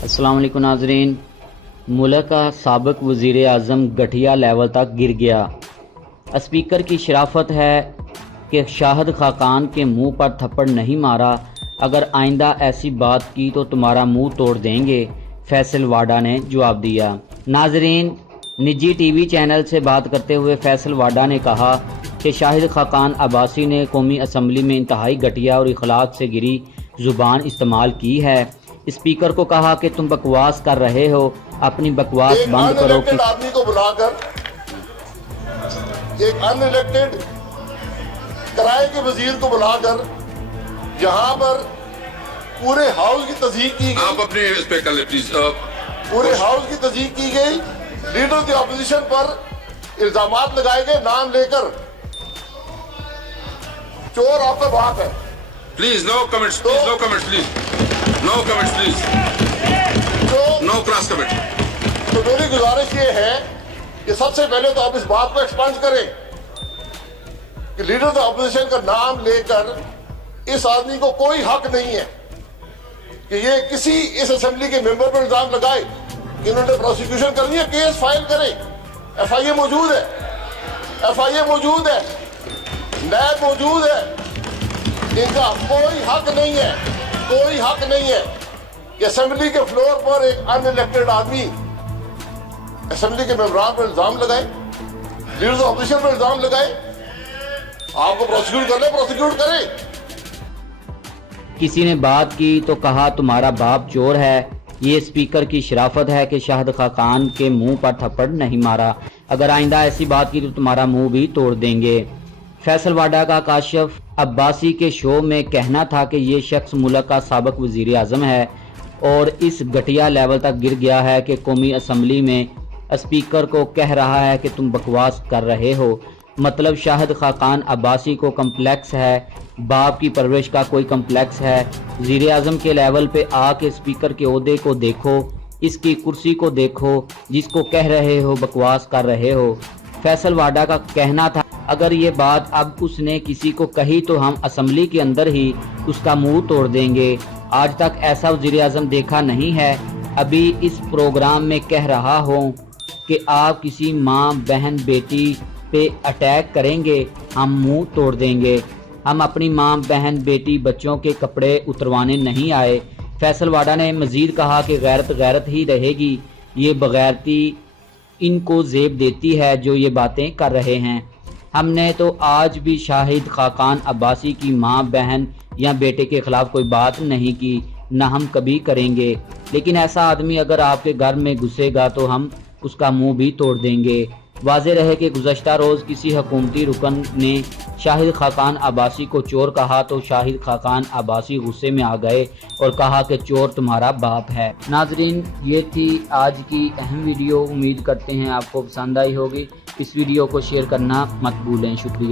अस्सलाम वालेकुम नाज़रीन। मुल्क का साबिक़ वज़ीर आज़म घटिया लेवल तक गिर गया। स्पीकर की शराफत है कि शाहिद खाकान के मुंह पर थप्पड़ नहीं मारा। अगर आइंदा ऐसी बात की तो तुम्हारा मुंह तोड़ देंगे, फैसल वाडा ने जवाब दिया। नाज़रीन, निजी टीवी चैनल से बात करते हुए फैसल वाडा ने कहा कि शाहिद खाकान अब्बासी ने कौमी असम्बली में इंतहाई घटिया और इखलाक से गिरी ज़ुबान इस्तेमाल की है। स्पीकर को कहा कि तुम बकवास कर रहे हो, अपनी बकवास बंद करो। अनइलेक्टेड आदमी को बुलाकर, एक अनइलेक्टेड किराए के वजीर को बुलाकर जहां पर पूरे हाउस की तस्दीक की गई, आप अपने इस पे कर ले प्लीज। पूरे हाउस की तस्दीक की गई, लीडर ऑफ द अपोजिशन पर इल्जामात लगाए गए नाम लेकर। चोर आपका बाप है। Please no comments, please no comments, please no comments, please तो नो क्रॉस कमेंट। तो मेरी गुजारिश ये है कि सबसे पहले तो आप इस बात को एक्सपांड करें कि लीडर ऑफ अपोजिशन का नाम लेकर इस आदमी को कोई हक नहीं है कि ये किसी इस असेंबली के मेंबर पर इल्जाम लगाए कि इन्होंने प्रोसिक्यूशन करनी है, केस फाइल करें। एफआईए मौजूद है, एफआईए मौजूद है, नैब मौजूद है। इनका कोई हक नहीं है, कोई हक नहीं है कि असेंबली के फ्लोर पर एक अनइलेक्टेड आदमी असेंबली के मेंबरान पर इल्जाम लगाए, लीडर्स ऑफ अपोजिशन पर इल्जाम लगाए। आपको प्रोसिक्यूट करना है, प्रोसिक्यूट करें। किसी ने बात की तो कहा तुम्हारा बाप चोर है। ये स्पीकर की शराफत है कि शाहिद खाकान के मुंह पर थप्पड़ नहीं मारा। अगर आइंदा ऐसी बात की तो तुम्हारा मुंह भी तोड़ देंगे। फैसल वाडा का काशिफ अब्बासी के शो में कहना था कि ये शख्स मुल्क का साबिक़ वज़ीर आज़म है और इस घटिया लेवल तक गिर गया है कि कौमी असम्बली में स्पीकर को कह रहा है कि तुम बकवास कर रहे हो। मतलब शाहिद खाकान अब्बासी को कम्प्लेक्स है, बाप की परवरिश का कोई कम्प्लेक्स है। वज़ीर आज़म के लेवल पे आके स्पीकर के ओहदे को देखो, इसकी कुर्सी को देखो, जिसको कह रहे हो बकवास कर रहे हो। फैसल वाडा का कहना था अगर ये बात अब उसने किसी को कही तो हम असम्बली के अंदर ही उसका मुंह तोड़ देंगे। आज तक ऐसा वज़ीर आज़म देखा नहीं है। अभी इस प्रोग्राम में कह रहा हूँ कि आप किसी माँ बहन बेटी पे अटैक करेंगे, हम मुंह तोड़ देंगे। हम अपनी माँ बहन बेटी बच्चों के कपड़े उतरवाने नहीं आए। फैसल वाडा ने मजीद कहा कि गैरत गैरत ही रहेगी, ये बगैरती इनको जेब देती है जो ये बातें कर रहे हैं। हमने तो आज भी शाहिद खाकान अब्बासी की माँ बहन या बेटे के खिलाफ कोई बात नहीं की, न हम कभी करेंगे। लेकिन ऐसा आदमी अगर आपके घर में घुसेगा तो हम उसका मुंह भी तोड़ देंगे। वाज़ेह रहे कि गुज़श्ता रोज़ किसी हुकूमती रुकन ने शाहिद खाकान अब्बासी को चोर कहा तो शाहिद खाकान अब्बासी गुस्से में आ गए और कहा कि चोर तुम्हारा बाप है। नाजरीन, ये थी आज की अहम वीडियो। उम्मीद करते हैं आपको पसंद आई होगी। इस वीडियो को शेयर करना मत भूलें। शुक्रिया।